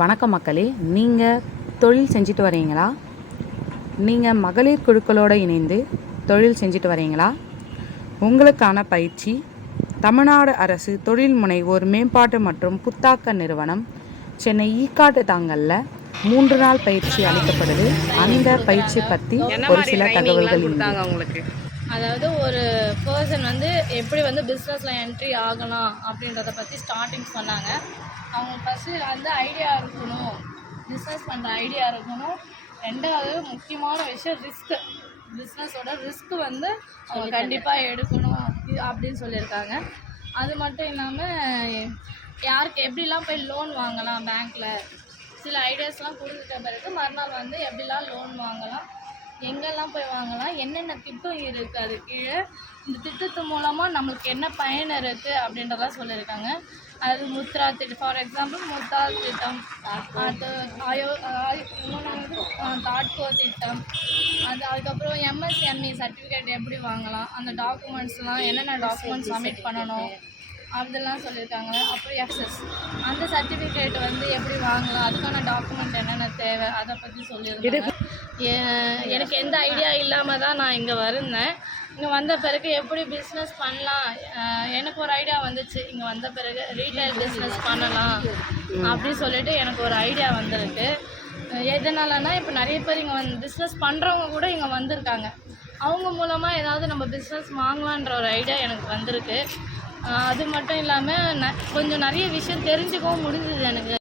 வணக்கம் மக்களே. நீங்கள் தொழில் செஞ்சுட்டு வரீங்களா? நீங்கள் மகளிர் குழுக்களோடு இணைந்து தொழில் செஞ்சுட்டு வரீங்களா? உங்களுக்கான பயிற்சி தமிழ்நாடு அரசு தொழில் முனைவோர் மேம்பாட்டு மற்றும் புத்தாக்க நிறுவனம் சென்னை ஈக்காட்டு தாங்கல்ல மூன்று நாள் பயிற்சி அளிக்கப்படுது. அந்த பயிற்சி பற்றி ஒரு சில தகவல்கள் உங்களுக்கு? அதாவது ஒரு பர்சன் வந்து எப்படி வந்து பிஸ்னஸில் என்ட்ரி ஆகலாம் அப்படின்றத பற்றி ஸ்டார்டிங் சொன்னாங்க. அவங்க ஃபஸ்ட்டு வந்து ஐடியா இருக்கணும். பிஸ்னஸ் பண்ணுற ஐடியா இருக்கணும். ரெண்டாவது முக்கியமான விஷயம் ரிஸ்க்கு பிஸ்னஸோட ரிஸ்க் வந்து அவங்க கண்டிப்பாக எடுக்கணும் அப்படின்னு சொல்லியிருக்காங்க. அது மட்டும் இல்லாமல் யாருக்கு எப்படிலாம் போய் லோன் வாங்கலாம் பேங்க்கில் சில ஐடியாஸ்லாம் கொடுத்துட்ட பிறகு மறுநாள் வந்து எப்படிலாம் லோன் வாங்கலாம்? எங்கெல்லாம் போய் வாங்கலாம் என்னென்ன திட்டம் இருக்குது அது கீழே இந்த திட்டத்து மூலமாக நம்மளுக்கு என்ன பயன் இருக்குது அப்படின்றதெல்லாம் சொல்லியிருக்காங்க. அது முத்ரா திட்டம் ஃபார் எக்ஸாம்பிள் முத்ரா திட்டம் அது ஆயோ ஆய்- தாட்கோ திட்டம் அது அதுக்கப்புறம் எம்எஸ்எம்இ சர்டிஃபிகேட் எப்படி வாங்கலாம் அந்த டாக்குமெண்ட்ஸ்லாம் என்னென்ன டாக்குமெண்ட்ஸ் சப்மிட் பண்ணணும் அதெல்லாம் சொல்லியிருக்காங்க. அப்புறம் எக்ஸஸ் அந்த சர்டிஃபிகேட் வந்து எப்படி வாங்கலாம் அதுக்கான டாக்குமெண்ட் என்னென்ன தேவை அதை பற்றி சொல்லியிருக்காங்க எனக்கு எந்த ஐடியா இல்லாமல் தான் நான் இங்கே வந்தேன் இங்கே வந்த பிறகு எப்படி பிஸ்னஸ் பண்ணலாம்? எனக்கு ஒரு ஐடியா வந்துச்சு. இங்கே வந்த பிறகு ரீட்டைல் பிஸ்னஸ் பண்ணலாம் அப்படின்னு சொல்லிட்டு எனக்கு ஒரு ஐடியா வந்திருக்கு. எதனாலன்னா எதனாலனா இப்போ நிறைய பேர் இங்கே வந்து பிஸ்னஸ் பண்ணுறவங்க கூட இங்கே வந்திருக்காங்க. அவங்க மூலமாக ஏதாவது நம்ம பிஸ்னஸ் வாங்கலான்ற ஒரு ஐடியா எனக்கு வந்திருக்கு. அது மட்டும் இல்லாமல் ந கொஞ்சம் நிறைய விஷயம் தெரிஞ்சுக்கவும் முடிஞ்சுது எனக்கு.